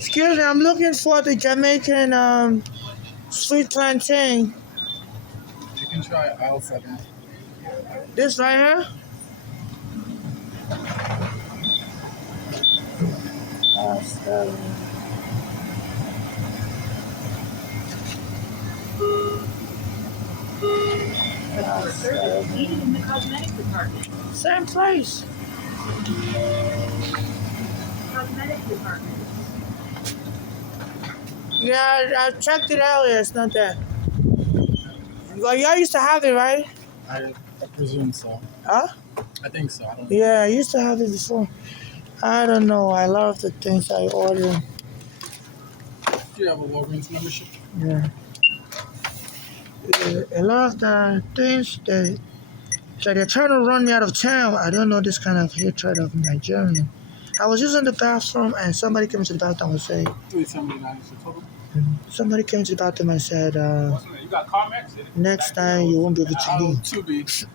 Excuse me, I'm looking for the Jamaican sweet plantain. You can try aisle 7. This right here? Seven. Service needed in the cosmetic department. Same place. Cosmetic department. Yeah, I checked it earlier. It's not there. Well, y'all used to have it, right? I presume so. Huh? I think so. I don't know. Yeah, I used to have it before. I don't know. I love the things I order. Do you have a Walgreens membership? Yeah. A lot of the things so they're trying to run me out of town. I don't know this kind of hatred of Nigerian. I was using the bathroom and somebody came to the bathroom and said, somebody came to the bathroom and said, You got CarMax? next time you won't be able to leave. 2B.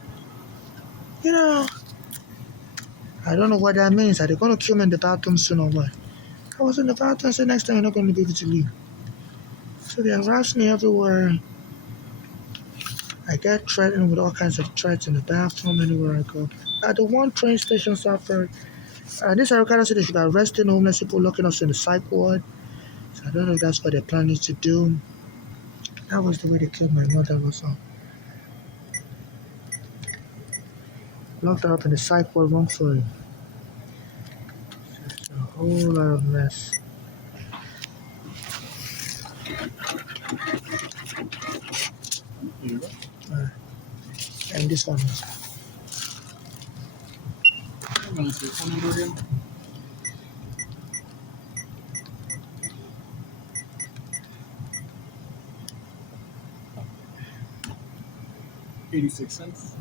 You know, I don't know what that means. Are they going to kill me in the bathroom soon or what? I was in the bathroom and said, next time you're not going to be able to leave. So they harass me everywhere. I get threatened with all kinds of threats in the bathroom anywhere I go. At the one train station suffered. This Arcana said they should be arresting homeless people locking us in the psych ward. So I don't know if that's what they're planning to do. That was the way they killed my mother also. Locked her up in the psych ward wrongfully. It's a whole lot of mess. And this one. I'm going to say phone number again. 86 cents.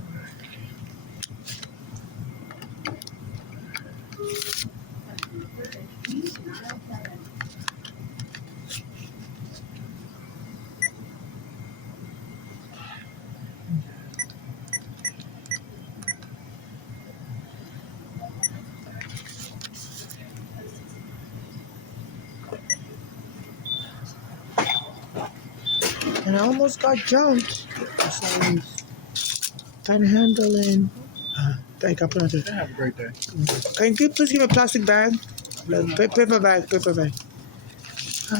And I almost got jumped. So I was panhandling. Thank you. Have a great day. Can you please give me a plastic bag? Paper bag.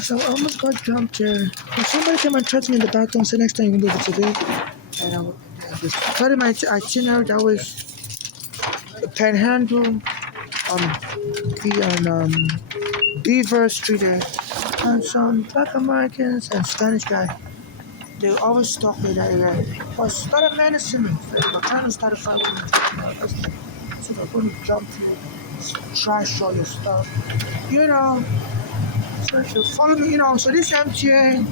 So I almost got jumped here. And somebody came and threatened me in the bathroom and said next time you won't be able to leave. And I was starting my itinerary. That was Panhandle on Beaver Street there. And some Black Americans and Spanish guys, they always stalk me that area. But started menacing me. They were trying to start a fight with me. So they're going to jump you, trash all your stuff. You know, so if you follow me, so this MTA,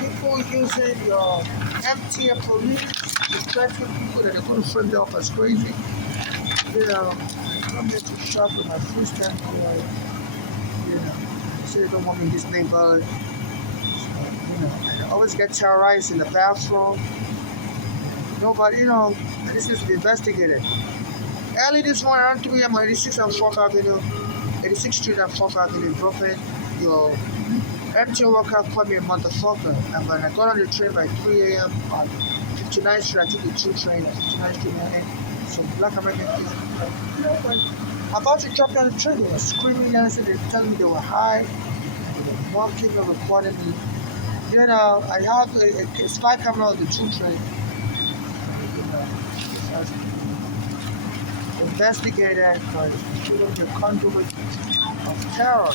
people using your MTA police to threaten people that they're going to frame you up as crazy. I'm here to shop with my food stamp. Say they don't want me in this neighborhood. So, I always get terrorized in the bathroom. Nobody, this is to be investigated. Early this morning, around 3 a.m. on 86 and 4th Avenue, 86th Street and 4th Avenue, Brooklyn, your MTA worker called me a motherfucker. And when I got on the train by 3 a.m. on 59th Street, I took the 2 train at 59th Street, and some Black American kids, about to drop down the train, they were screaming and they were telling me they were high, they were mocking, they were recording me. I have a spy camera on the 2 train. Investigated for the conduit of terror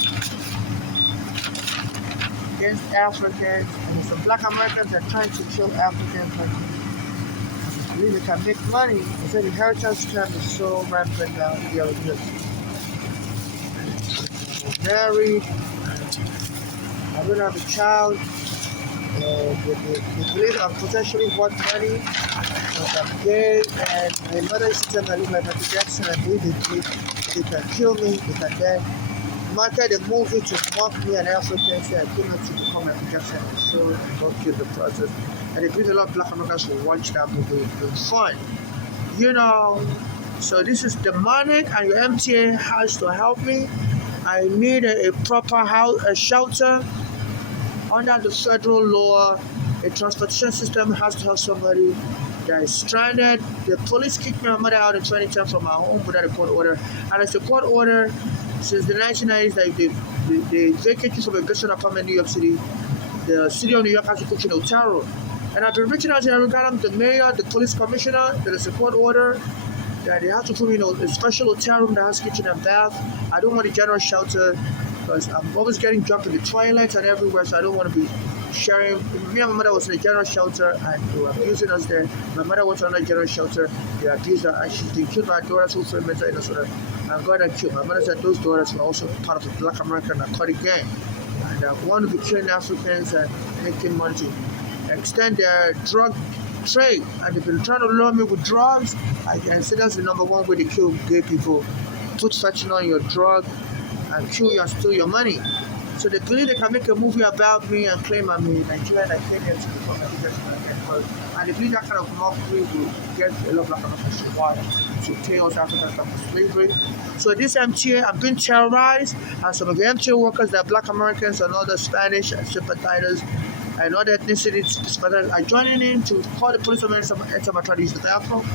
against Africans, and some Black Americans that are trying to kill Africans. I believe they can make money. They say the inheritance scam is so rampant now here. Married, I don't have a child. They believe I'm potentially worth money. I'm gay, and my mother is saying I look like Michael Jackson. I believe they can kill me. They can then market the movie to mock me and Africans. Say I came up to become Michael Jackson and show and don't kill the process. And they believe a lot of Black Americans will watch that movie. It's fun. So this is demonic, and your MTA has to help me. I need a proper house, a shelter. Under the federal law, a transportation system has to have somebody that is stranded. The police kicked my mother out in 2010 from our home without a court order. And it's a court order since the 1990s that they vacated from a basement apartment in New York City. The city of New York has to put in hotel room. And I've been reaching out to regarding the mayor, the police commissioner, that is a court order that they have to put me in a special hotel room that has kitchen and bath. I don't want a general shelter because I'm always getting drunk in the toilets and everywhere, so I don't want to be sharing. Me and my mother was in a general shelter and they were abusing us there. My mother went to another general shelter, they abused her, and they killed my daughters who framed mental illness with her and got her killed. My mother said those daughters were also part of the Black American narcotic gang. And want to be killing Africans and making money to extend their drug trade. And they've been trying to lure me with drugs. I can say that's the number one way to kill gay people. Put fentanyl in your drug and kill you and steal your money. So they believe they can make a movie about me and claim I'm a Nigerian that came here to become a professional actor. And they believe that kind of mockery will get a lot of Black Americans to watch to tell us Africans about slavery. So this MTA, I'm being terrorized, and some of the MTA workers that are Black Americans and other Spanish sympathizers and other ethnicities are joining in to call the police on anytime I try to use the bathroom.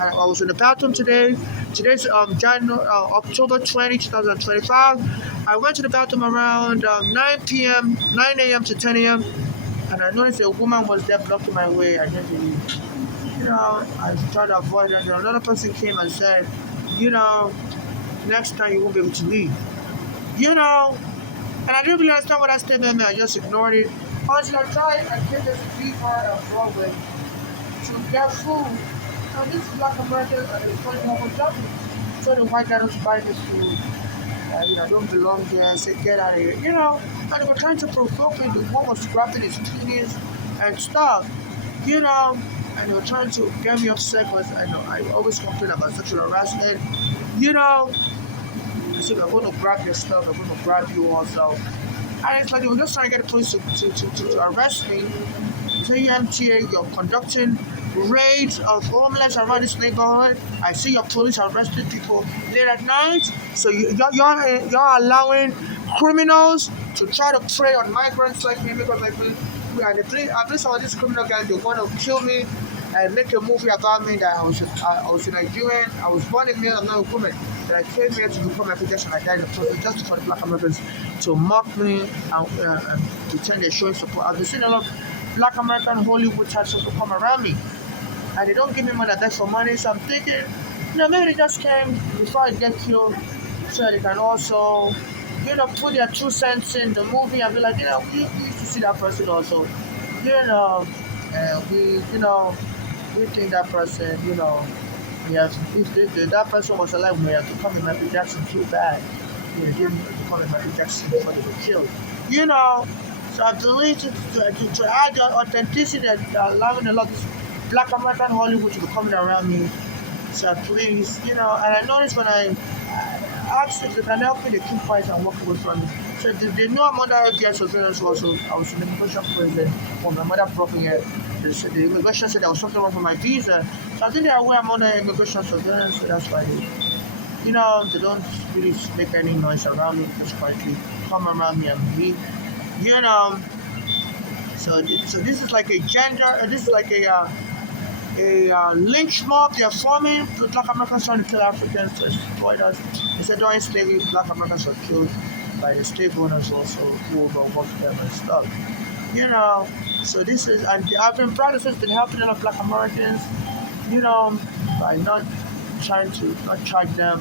And I was in the bathroom today. Today's October 20, 2025. I went to the bathroom around 9 p.m., 9 a.m. to 10 a.m. And I noticed a woman was there blocking my way. I didn't really, I tried to avoid her. And another person came and said, next time you won't be able to leave. And I didn't really understand what that statement meant. I just ignored it. Until I tried, I came there to leave her on Broadway to get food. And this Black American and the funny one was jumping. So the white guy don't buy this food. I don't belong there. I said, get out of here. And they were trying to provoke me. The one was grabbing his penis and stuff. And they were trying to get me upset because I always complain about sexual harassment. I said, I'm going to grab your stuff. I'm going to grab you also. And it's like they were just trying to get the police to arrest me. KMTA, you're conducting raids of homeless around this neighborhood. I see your police arresting people late at night. So you're allowing criminals to try to prey on migrants like me, because like me. And I believe some of these criminal guys, they want to kill me and make a movie about me that I was a Nigerian. I was born in male, I'm not a woman. That I came here to become a African. I died in the process just for the Black Americans to mock me and pretend they're showing support. I've been seeing a lot of Black American Hollywood types to come around me, and they don't give me money. I beg for money, so I'm thinking, maybe they just came before I get killed, so they can also, put their 2 cents in the movie and be like, we used to see that person also, we think that person, if that person was alive, we have to come in Michael Jackson too bad. They didn't come in Michael Jackson before they were killed. So I believe to add the authenticity that allowing a lot of Black American Hollywood to be coming around me. So please, and I noticed when I asked if they can help me, they keep quiet and walk away from me. So they know I'm under FBI surveillance also. I was in the immigration prison when my mother brought me here. The immigration said there was something wrong with my visa. So I think they're aware I'm under immigration surveillance, so that's why they don't really make any noise around me, just quietly come around me and leave. So this is like a lynch mob they're forming. The Black Americans trying to kill Africans to exploit us. They said during slavery, Black Americans were killed by the slave owners also who overworked them and stuff. So this is, and I've been proud of it's been helping a lot of Black Americans, by not trying to not charge them,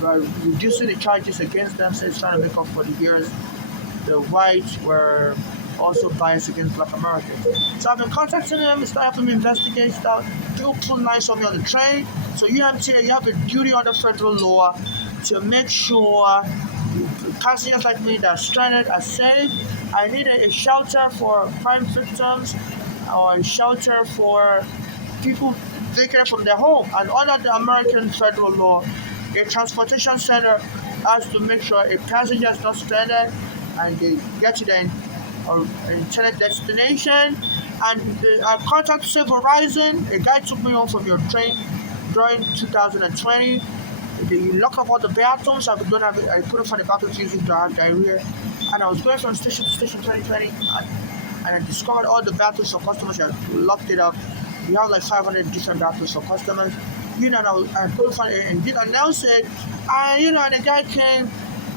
by reducing the charges against them, so it's trying to make up for the years the whites were also biased against Black Americans. So I've been contacting them, it's helping me investigate stuff. People pull lines on me on the train. So you have a duty under federal law to make sure passengers like me that are stranded are safe. I need a shelter for crime victims or a shelter for people vacated from their home. And under the American federal law, a transportation center has to make sure a passenger is not stranded and they get to their intended destination. And I contacted Verizon. A guy took me home from your train during 2020. They lock up all the bathrooms. I don't have. I couldn't find the bathrooms using to have diarrhea, and I was going from station to station 2020, and I discovered all the bathrooms for customers. I locked it up. We have like 500 different bathrooms for customers. And I couldn't find it, and did announce it. And the guy came,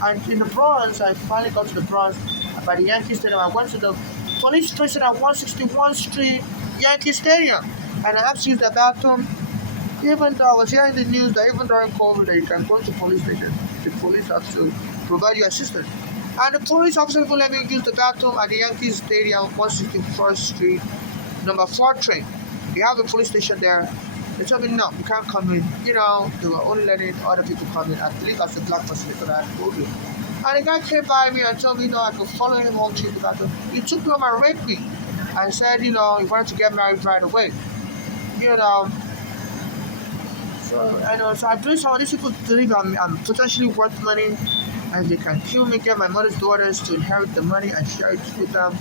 and in the Bronx, I finally got to the Bronx by the Yankee Stadium. I went to the police station at 161st Street, Yankee Stadium, and I actually used the bathroom. Even though I was hearing the news that even during COVID, that you can go to police station, the police have to provide you assistance. And the police officer will let me use the bathroom at the Yankee Stadium, 161st Street, number 4 train. They have a police station there. They told me, no, you can't come in. They were only letting other people come in. I believe as a black person, because I had COVID. And the guy came by me and told me, I could follow him home to the bathroom. He took me home and raped me. And said, he wanted to get married right away. So I believe some of these people believe I'm potentially worth money, and they can kill me, get my mother's daughters to inherit the money and share it with them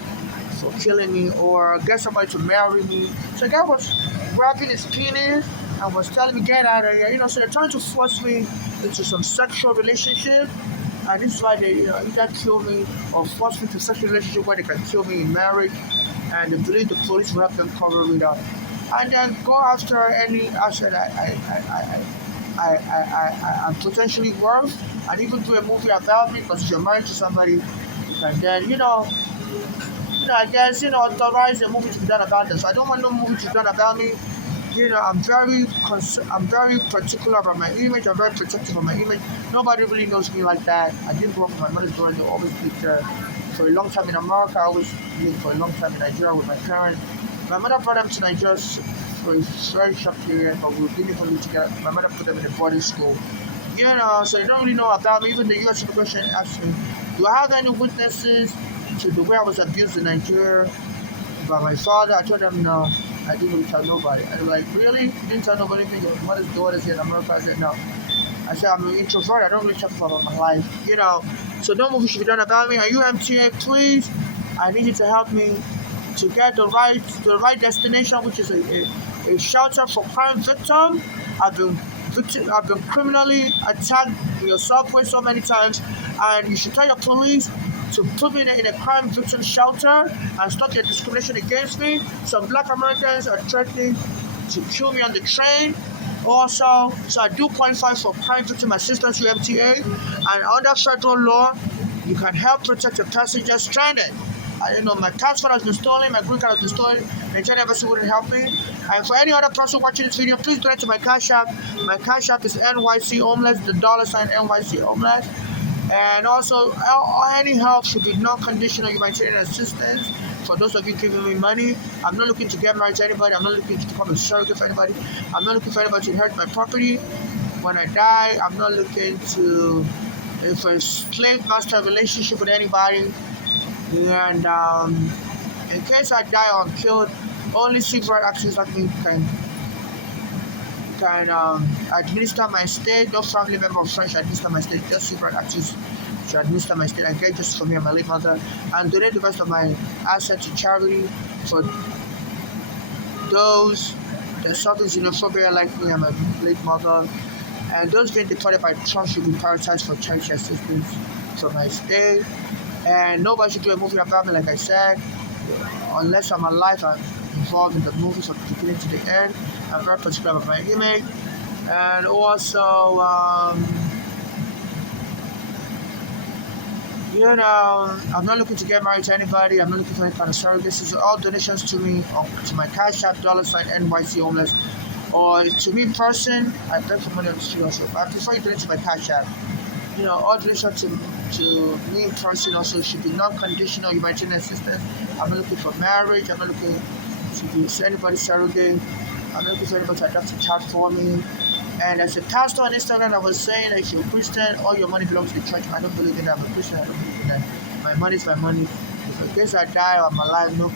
for killing me, or get somebody to marry me. So the guy was grabbing his penis and was telling me, get out of here. So they're trying to force me into some sexual relationship. And this is why they either kill me or force me to sexual relationship where they can kill me in marriage. And they believe the police will help them cover it up. And then go after any asset I'm potentially worth, and even do a movie about me, because if you're married to somebody, and then I guess authorize a movie to be done about this. I don't want no movie to be done about me. I'm very particular about my image. I'm very protective of my image. Nobody really knows me like that. I didn't grow up with my mother's daughter. They always lived there for a long time in America. I always lived for a long time in Nigeria with my parents. My mother brought them to Nigeria for a very short period, but we didn't even live together. My mother put them in a boarding school. So they don't really know about me. Even the U.S. immigration asked me, do I have any witnesses to the way I was abused in Nigeria by my father? I told them no. I didn't really tell nobody. And they were like, really? You didn't tell nobody anything? Your mother's daughter's here in America? I said no. I said I'm an introvert. I don't really talk about my life. So no movie should be done about me. And UMTA, please, I need you to help me to get the right destination, which is a shelter for crime victims. I've been criminally attacked in your subway so many times, and you should tell your police to put me in a crime victim shelter and stop their discrimination against me. Some black Americans are threatening to kill me on the train. Also, so I do qualify for crime victim assistance UMTA, and under federal law, you can help protect a passenger stranded. My passport has been stolen, my green card has been stolen, Nigerian embassy wouldn't help me. And for any other person watching this video, please donate to my Cash App. My Cash App is NYC Homeless, the $ NYC Homeless. And also, any help should be non-conditional humanitarian assistance. For those of you giving me money, I'm not looking to get married to anybody. I'm not looking to become a surrogate for anybody. I'm not looking for anybody to inherit my property. When I die, I'm not looking for a slave master relationship with anybody. And in case I die or I'm killed, only civil rights actions like me can administer my estate. No family member or friend should administer my estate. Just civil rights actions should administer my estate. I get justice for me and my late mother, and donate the rest of my assets to charity for those that suffer xenophobia like me and my late mother. And those being deported by Trump should be prioritized for charity assistance for my estate. And nobody should do a movie about me, like I said, unless I'm alive and involved in the movie from the beginning to the end. I'm very particular about my image. And also, I'm not looking to get married to anybody. I'm not looking for any kind of surrogate. This is all donations to me, or to my Cash App, $ NYC Homeless, or to me in person. I beg for money on the street also. But I prefer you donate to my Cash App. All donations to me in person also should be non-conditional humanitarian assistance. I'm not looking for marriage. I'm not looking to be anybody surrogate. I'm not looking for anybody to adopt a child for me. And as a pastor on Instagram, I was saying that if you're a Christian, all your money belongs to the church. I don't believe in that. I'm a Christian. I don't believe in that. My money is my money. If in case I die or I'm alive, no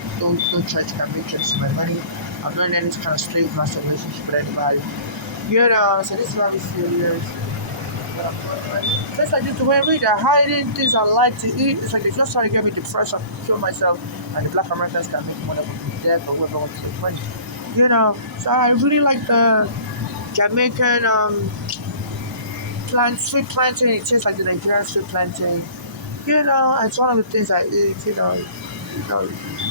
church can make use of my money. I'm not in any kind of slave master relationship with anybody. So this is very serious. Just like this, the way I read, they're hiding things I like to eat. It's like they just try to get me depressed and kill myself, and the black Americans can make money with death or whatever wants to make money. So I really like the Jamaican sweet plantain. It tastes like the Nigerian sweet plantain. You know, it's one of the things I eat. You know,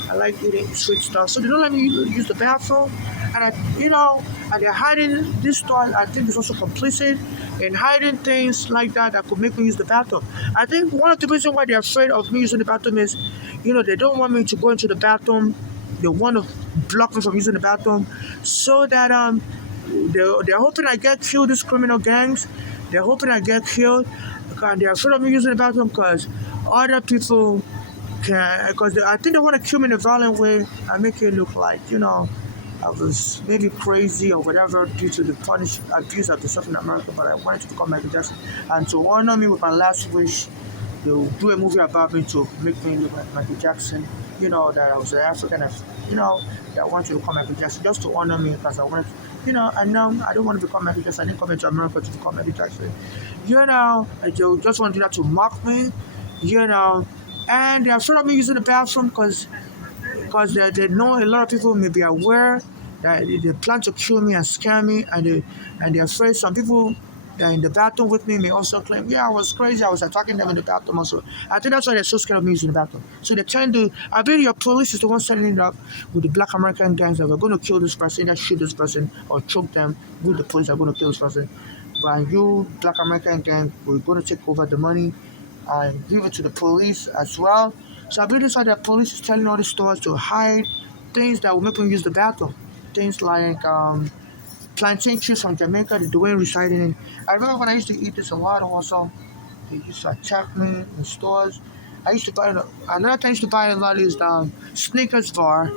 I like eating sweet stuff. So they don't let me use the bathroom, and and they're hiding this store. I think is also complicit in hiding things like that could make me use the bathroom. I think one of the reasons why they're afraid of me using the bathroom is, they don't want me to go into the bathroom. They want to block me from using the bathroom, so that they're hoping I get killed. These criminal gangs, they're hoping I get killed, and they're afraid of me using the bathroom because other people can, because I think they want to kill me in a violent way and make it look like I was maybe crazy or whatever due to the punish abuse of the stuff in America. But I wanted to become Michael Jackson, and to honor me with my last wish, they'll do a movie about me to make me look like Michael Jackson. That I was an African, that wanted to become Michael Jackson, just to honor me because I wanted, and now I don't want to become Michael Jackson. I didn't come into America to become Michael Jackson. I just want to do that to mock me, and they're afraid of me using the bathroom because they know a lot of people may be aware that they plan to kill me and scare me, and they're afraid some people that are in the bathroom with me may also claim, yeah, I was crazy, I was attacking them in the bathroom also. I think that's why they're so scared of me using the bathroom. So they tend to, I bet your police is the one setting it up with the black American gangs that we're going to kill this person, that shoot this person, or choke them. With the police are going to kill this person. But you, black American gang, we're going to take over the money and give it to the police as well. So I believe that's why the police is telling all the stores to hide things that will make them use the bathroom. Things like plantain chips from Jamaica, the Dwayne residing in. I remember when I used to eat this a lot also. They used to attack me in stores. I used to buy another thing I used to buy a lot is Snickers bar.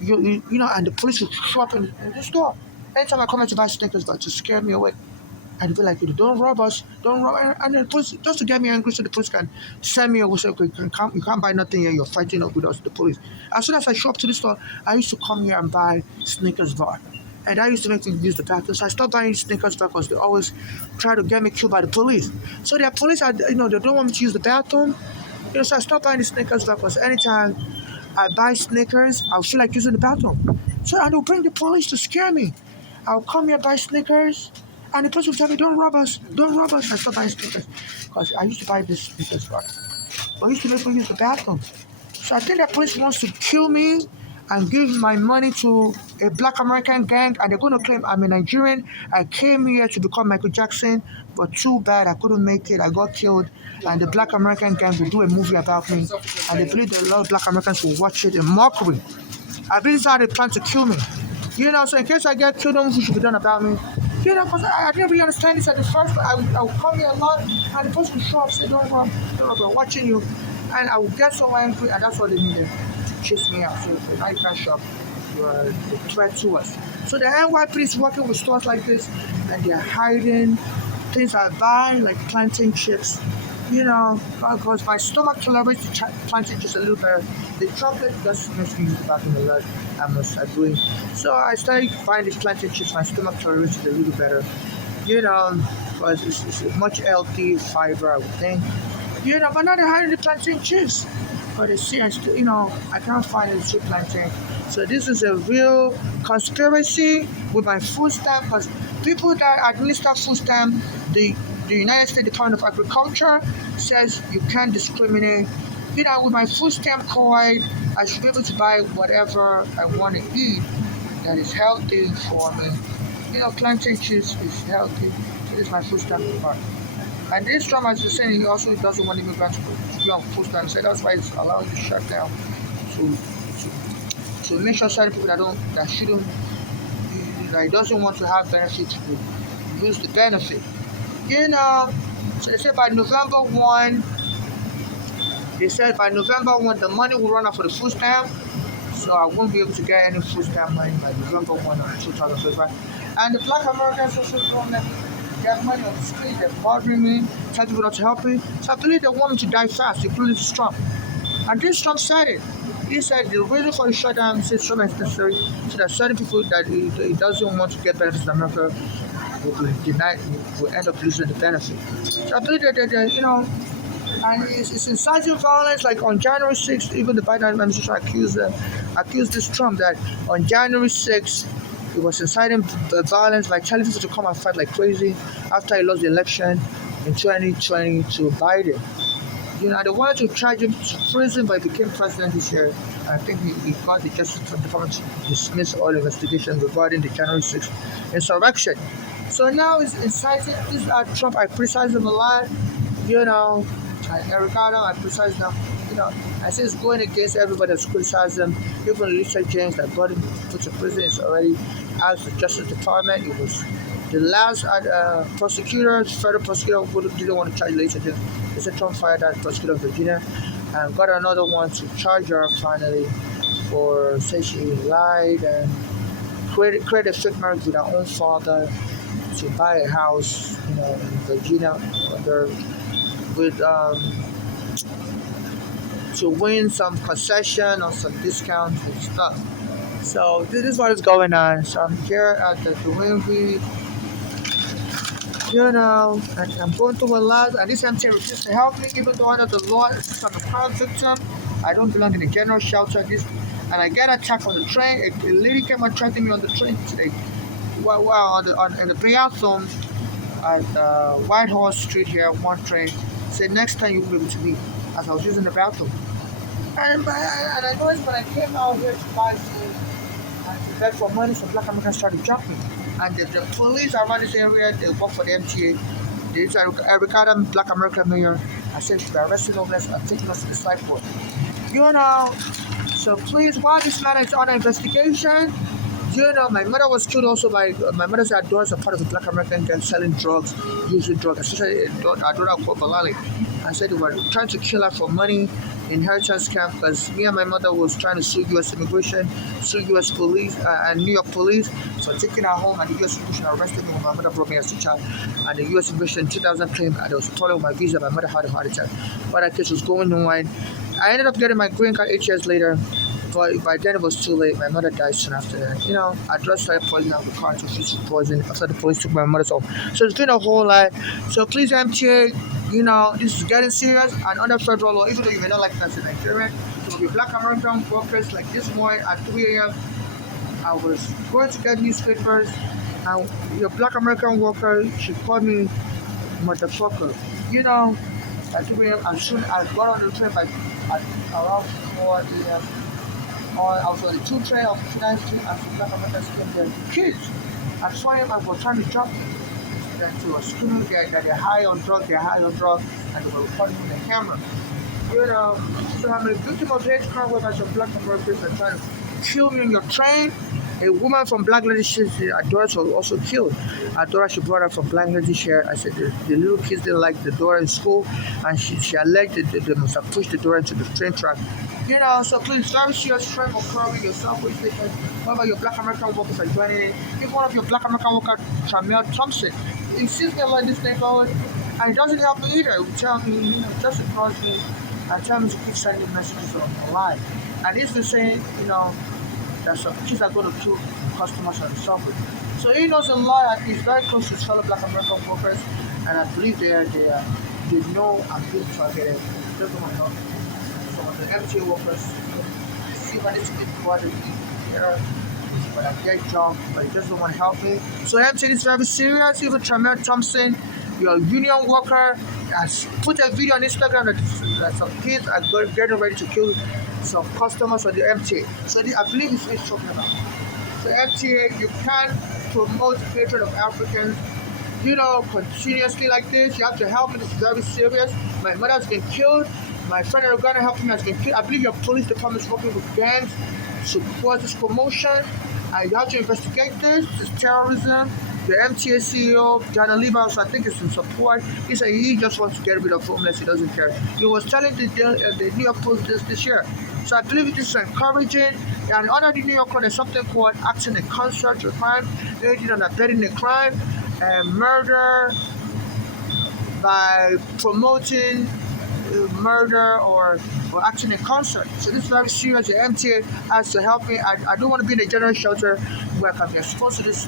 And the police would show up in the store. Anytime I come in to buy Snickers bar to scare me away. And they'd be like, don't rob us, don't rob. And the police, just to get me angry so the police can send me away. So you can't buy nothing here, you're fighting up with us, the police. As soon as I show up to the store, I used to come here and buy Snickers bar. And I used to make them use the bathroom. So I stopped buying Snickers bar because they always try to get me killed by the police. So the police, they don't want me to use the bathroom. So I stopped buying the Snickers bar because anytime I buy Snickers, I feel like using the bathroom. So I will bring the police to scare me. I'll come here, buy Snickers. And the person would tell me, don't rob us, don't rob us. I stopped buying Snickers because I used to buy this Snickers bar. But I used to make me use the bathroom. So I think that police wants to kill me and give my money to a black American gang, and they're going to claim I'm a Nigerian. I came here to become Michael Jackson, but too bad I couldn't make it. I got killed, and the black American gang will do a movie about me, and they believe that a lot of black Americans will watch it in mockery. I believe that's how they plan to kill me. So in case I get killed, no movie should be done about me. Because I didn't really understand this at the first, but I would come here a lot, and the person would show up, say, don't rob, I'm watching you. And I would get so angry, and that's what they needed to chase me out. So now you can't shop, you're a threat to us. So the NYPD is working with stores like this, and they're hiding things I buy, like plantain chips. Because my stomach tolerates the plantain chips a little better. The chocolate just makes me use the bathroom a lot. I must agree. So I started buying these plantain chips. My stomach tolerates it a little better. Because it's much healthy fiber, I would think. But now they're hiding the plantain chips. But they see, I can't find any sweet plantain. So this is a real conspiracy with my food stamp. Because people that administer food stamp, the United States Department of Agriculture says you can't discriminate. With my food stamp card, I should be able to buy whatever I want to eat that is healthy for me. Plantain chips is healthy. So this is my food stamp card. And this Trump, as you're saying, he also doesn't want immigrants to be on food stamp. So that's why it's allowing to shut down to make sure certain people that shouldn't, that doesn't want to have benefits to use the benefit. So they said by November 1, the money will run out for the food stamp. So I won't be able to get any food stamp money by November 1 of 2025. And the black Americans also don't let me get money on the street. They're bothering me, telling people not to help me. So I believe they want me to die fast, including Trump. And this Trump said it. He said the reason for the shutdown is so necessary so that certain people that he doesn't want to get benefits in America will end up losing the benefit. So I believe that and it's inciting violence. Like on January 6th, even the Biden administration accused this Trump that on January 6th He was inciting violence by telling people to come and fight like crazy after he lost the election in 2020 to Biden. They wanted to charge him to prison, but he became president this year. I think he got the Justice Department to dismiss all investigations regarding the January 6th insurrection. So now he's inciting. This is Trump. I criticize him a lot. Eric Adam, I criticize him. I say it's going against everybody that's criticized him. Even Lisa James that got him put to prison is already out of the Justice Department. It was the last federal prosecutor who didn't want to charge Lisa James. Lisa Trump fired that prosecutor of Virginia and got another one to charge her finally for saying she lied and created fake marriage with her own father to buy a house, in Virginia, with to win some concession or some discounts and stuff. So this is what is going on. So I'm here at the DeWinby, and I'm going through a lot. And this MTA refused to help me, even though under the law, I'm a crime victim. I don't belong in the general shelter. And I get attacked on the train. A lady came and threatened me on the train today. In the playout zone at Whitehorse Street here, one train said next time you'll be able to leave, as I was using the bathroom. And I noticed when I came out here to buy food and to beg for money, some black Americans started jumping. And the police around this area, they work for the MTA. There's Eric Adam, black American mayor. I said to be arrested over this and taking us to the site court. So please, while this matter is under investigation, my mother was killed also by my mother's daughters are part of the black American gang selling drugs, using drugs, especially our daughter called Balali. I said they were trying to kill her for money, inheritance scam, because me and my mother was trying to sue U.S. immigration, sue U.S. police and New York police for taking her home, and the U.S. immigration arrested me when my mother brought me as a child. And the U.S. immigration in 2000 claimed there was a problem with my visa. My mother had a heart attack. But that case was going on. I ended up getting my green card 8 years later. But by then it was too late. My mother died soon after that. I just started poisoning out the car to feed poison after the police took my mother's home. So it's been a whole lot. So please, MTA, this is getting serious. And under federal law, even though you may not like that in Nigeria, there will be black American workers like this morning at 3 a.m. I was going to get newspapers, and your black American worker, she called me motherfucker. At 3 a.m. and soon I got on the train at around 4 a.m. I was on the 2 train of 59th Street and some black Americans came there. Kids, I saw him and were trying to jump me. That they were screaming that they're high on drugs, and they were recording on the camera. So I'm a victim of hate crime where some black Americans are trying to kill me on your train. A woman from Bangladesh, her daughter was also killed. Her daughter, she brought her from Bangladesh here. I said the little kids didn't like the door in school, and she alleged that they must have pushed the door into the train track. So please, very serious crime occurring your subway station. Whether your black American workers are joining in. If one of your black American workers, Tramel Thompson, he sees me a lot in this neighborhood, and it doesn't help me either. He will tell me, just ignores me, and tell me to keep sending messages online. And he's been saying, that some kids are going to kill customers on the subway. So he knows a lot, and he's very close to his fellow black American workers, and I believe they know I'm being targeted. Just want to help. Some of the MTA workers see when it's been bothered me here, but I get job, but he just don't want to help me. So MTA is very serious. Even Tramel Thompson, your union worker, has put a video on Instagram that some kids are getting ready to kill some customers on the MTA. So I believe it's what he's talking about. So MTA, you can't promote hatred of Africans, continuously like this. You have to help me. This is very serious. My mother's been killed. My friend who's gonna help me has been killed. I believe your police department is working with gangs to cause this commotion. And you have to investigate this. It's terrorism. The MTA CEO, Jana Libas, I think is in support. He said he just wants to get rid of homeless. He doesn't care. He was telling the New York Post this year. So I believe this is encouraging. And under the New York Code, there's something called acting in concert to crime, aiding and abetting a crime, and murder by promoting murder or acting in concert. So this is very serious. The MTA has to help me. I don't want to be in a general shelter where I can be exposed to this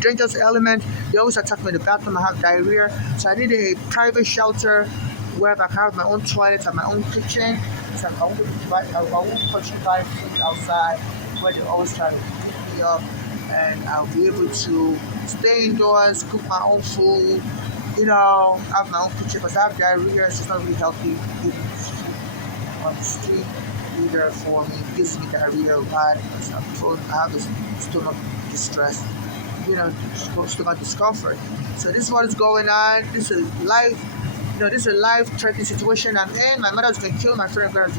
dangerous element. They always attack me in the bathroom. I have diarrhea. So I need a private shelter where I can have my own toilet and my own kitchen. So I won't continue to buy food outside where they always try to pick me up and I'll be able to stay indoors, cook my own food, you know, have my own kitchen because I have diarrhea, so it's not really healthy eating food on the street either for me. It gives me diarrhea a lot because I have this stomach distress, you know, stomach discomfort. So this is what is going on. This is life. You know, this is a life-threatening situation I'm in. My mother's been killed. My friend